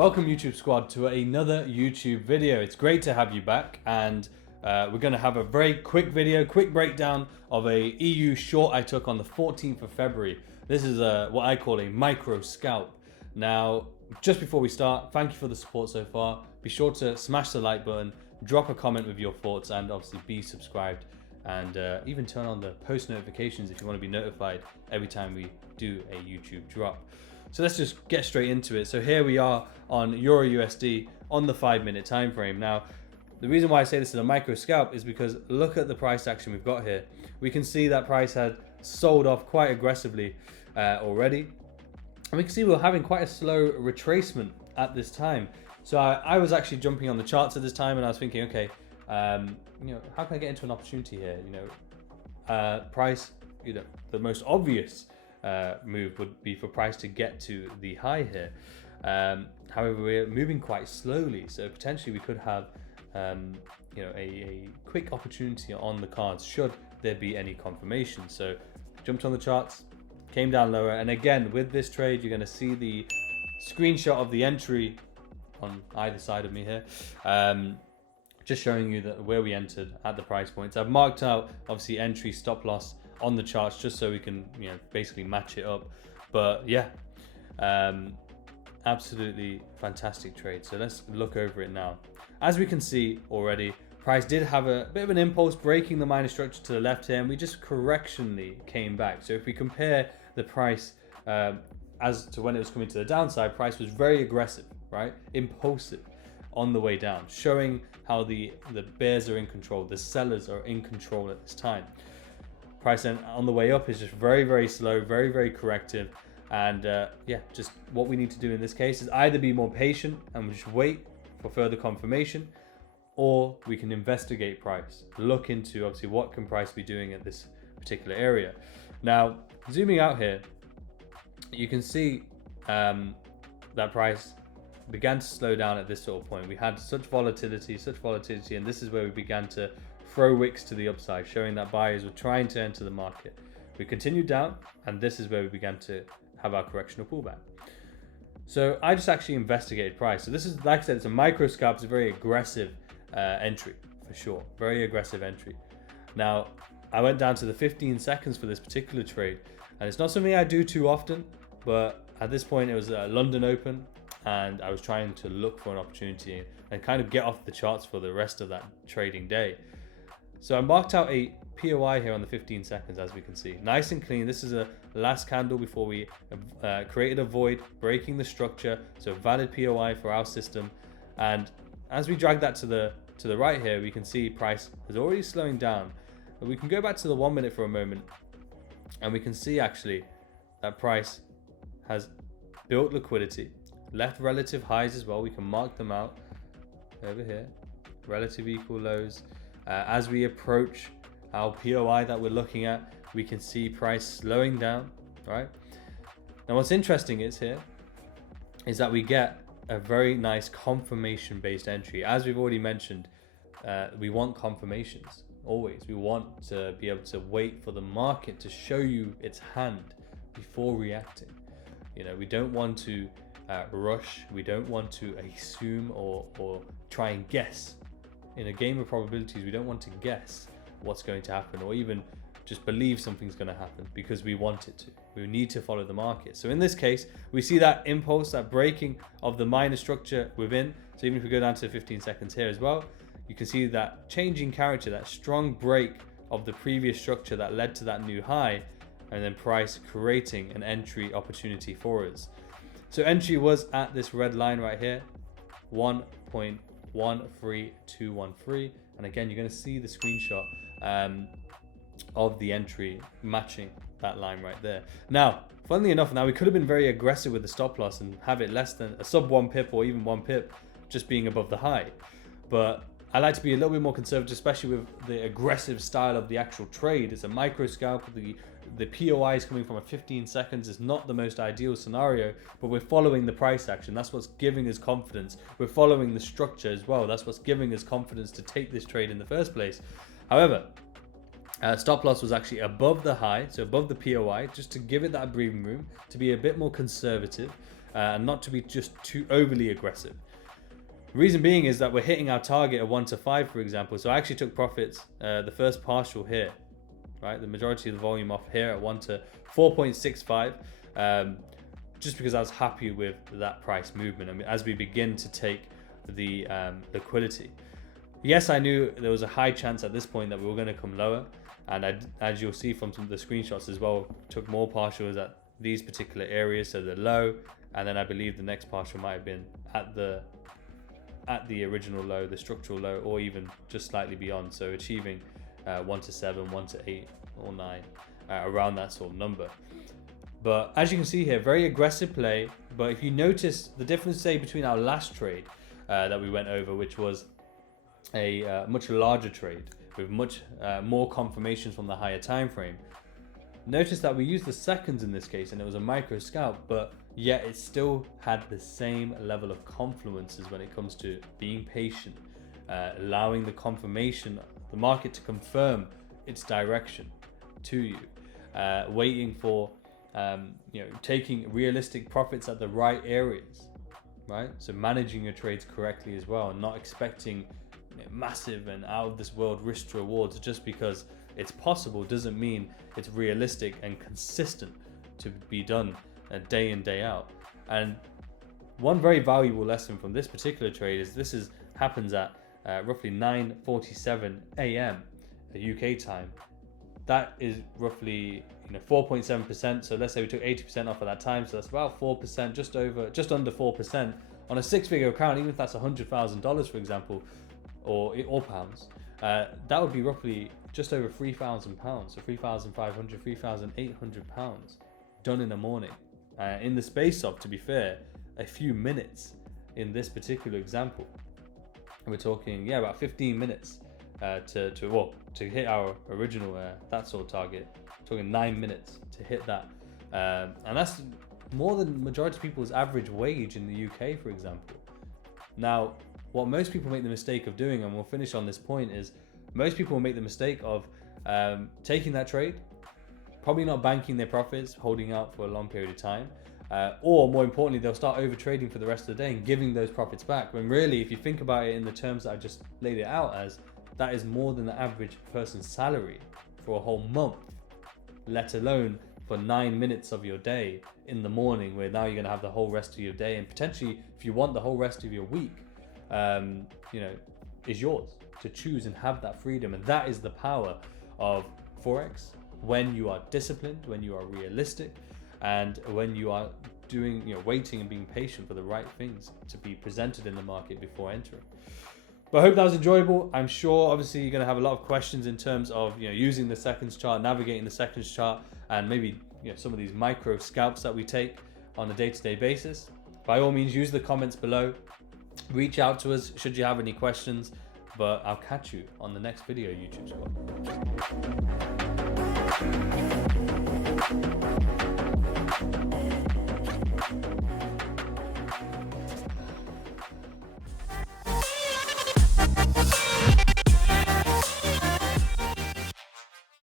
Welcome YouTube squad to another YouTube video. It's great to have you back, and we're going to have a very quick video, quick breakdown of a EU short I took on the 14th of February. This is what I call a micro scalp. Now, just before we start, thank you for the support so far. Be sure to smash the like button, drop a comment with your thoughts, and obviously be subscribed, and even turn on the post notifications if you want to be notified every time we do a YouTube drop. So let's just get straight into it. So here we are on Euro USD on the 5-minute time frame. Now, the reason why I say this is a micro scalp is because look at the price action we've got here. We can see that price had sold off quite aggressively already. And we can see we're having quite a slow retracement at this time. So I was actually jumping on the charts at this time, and I was thinking, okay, how can I get into an opportunity here? Price, the most obvious move would be for price to get to the high here. However, we're moving quite slowly, so potentially we could have a quick opportunity on the cards should there be any confirmation. So jumped on the charts, came down lower, and again with this trade you're going to see the screenshot of the entry on either side of me here, just showing you that where we entered at the price points. I've marked out obviously entry, stop loss on the charts just so we can basically match it up. But yeah, absolutely fantastic trade. So let's look over it now. As we can see already, price did have a bit of an impulse breaking the minor structure to the left here, and we just correctionally came back. So if we compare the price as to when it was coming to the downside, price was very aggressive, right? Impulsive on the way down, showing how the bears are in control, the sellers are in control at this time. Price then on the way up is just very, very slow, very, very corrective. And just what we need to do in this case is either be more patient and just wait for further confirmation, or we can investigate price, look into obviously what can price be doing at this particular area. Now, zooming out here, you can see that price began to slow down at this sort of point. We had such volatility, and this is where we began to throw wicks to the upside, showing that buyers were trying to enter the market. We continued down, and this is where we began to have our correctional pullback. So I just actually investigated price. So this is, like I said, it's a micro scalp. It's a very aggressive entry for sure, very aggressive entry. Now I went down to the 15 seconds for this particular trade, and it's not something I do too often, but at this point it was a London Open, and I was trying to look for an opportunity and kind of get off the charts for the rest of that trading day. So I marked out a POI here on the 15 seconds, as we can see. Nice and clean. This is a last candle before we created a void, breaking the structure. So valid POI for our system. And as we drag that to the right here, we can see price is already slowing down. But we can go back to the 1 minute for a moment, and we can see actually that price has built liquidity, left relative highs as well. We can mark them out over here, relative equal lows. As we approach our POI that we're looking at, we can see price slowing down, right? Now what's interesting is that we get a very nice confirmation based entry. As we've already mentioned, we want confirmations always. We want to be able to wait for the market to show you its hand before reacting. We don't want to rush. We don't want to assume or try and guess. In a game of probabilities, we don't want to guess what's going to happen, or even just believe something's going to happen because we want it to. We need to follow the market. So in this case, we see that impulse, that breaking of the minor structure within. So even if we go down to 15 seconds here as well, you can see that changing character, that strong break of the previous structure that led to that new high, and then price creating an entry opportunity for us. So entry was at this red line right here, 1.13213, and again you're going to see the screenshot of the entry matching that line right there. Now funnily enough, we could have been very aggressive with the stop loss and have it less than a sub 1 pip or even 1 pip just being above the high, but I like to be a little bit more conservative, especially with the aggressive style of the actual trade. It's a micro scalp. The POI is coming from a 15 seconds. It's not the most ideal scenario, but we're following the price action. That's what's giving us confidence. We're following the structure as well. That's what's giving us confidence to take this trade in the first place. However, stop loss was actually above the high, so above the POI, just to give it that breathing room, to be a bit more conservative. and not to be just too overly aggressive. The reason being is that we're hitting our target of 1 to 5, for example. So I actually took profits, the first partial here, right? The majority of the volume off here at 1 to 4.65, just because I was happy with that price movement. I mean, as we begin to take the liquidity. Yes, I knew there was a high chance at this point that we were going to come lower. And as you'll see from some of the screenshots as well, took more partials at these particular areas, so the low. And then I believe the next partial might have been at the original low, the structural low, or even just slightly beyond. So achieving 1 to 7, 1 to 8 or 9, around that sort of number. But as you can see here, very aggressive play. But if you notice the difference, say, between our last trade that we went over, which was a much larger trade with much more confirmations from the higher time frame. Notice that we used the seconds in this case, and it was a micro scalp, but yet it still had the same level of confluences when it comes to being patient, allowing the confirmation, the market to confirm its direction to you, waiting for taking realistic profits at the right areas, right? So managing your trades correctly as well, and not expecting massive and out of this world risk to rewards just because it's possible doesn't mean it's realistic and consistent to be done day in, day out. And one very valuable lesson from this particular trade is happens at roughly 9:47 a.m. UK time. That is roughly 4.7%. So let's say we took 80% off at that time, so that's about 4%, just under 4% on a 6-figure account. Even if that's $100,000, for example, or pounds, that would be roughly just over £3,000, so £3,500, £3,800 done in the morning, in the space of, to be fair, a few minutes. In this particular example, we're talking about 15 minutes to hit our original that sort of target. We're talking 9 minutes to hit that, and that's more than the majority of people's average wage in the UK, for example. Now, what most people make the mistake of doing, and we'll finish on this point, is most people will make the mistake of taking that trade, probably not banking their profits, holding out for a long period of time, or more importantly, they'll start over trading for the rest of the day and giving those profits back. When really, if you think about it in the terms that I just laid it out as, that is more than the average person's salary for a whole month, let alone for 9 minutes of your day in the morning, where now you're going to have the whole rest of your day, and potentially, if you want, the whole rest of your week, is yours to choose and have that freedom. And that is the power of Forex, when you are disciplined, when you are realistic, and when you are doing, waiting and being patient for the right things to be presented in the market before entering. But I hope that was enjoyable. I'm sure obviously you're going to have a lot of questions in terms of using the seconds chart, navigating the seconds chart, and maybe some of these micro scalps that we take on a day-to-day basis. By all means, use the comments below. Reach out to us should you have any questions, but I'll catch you on the next video, YouTube squad.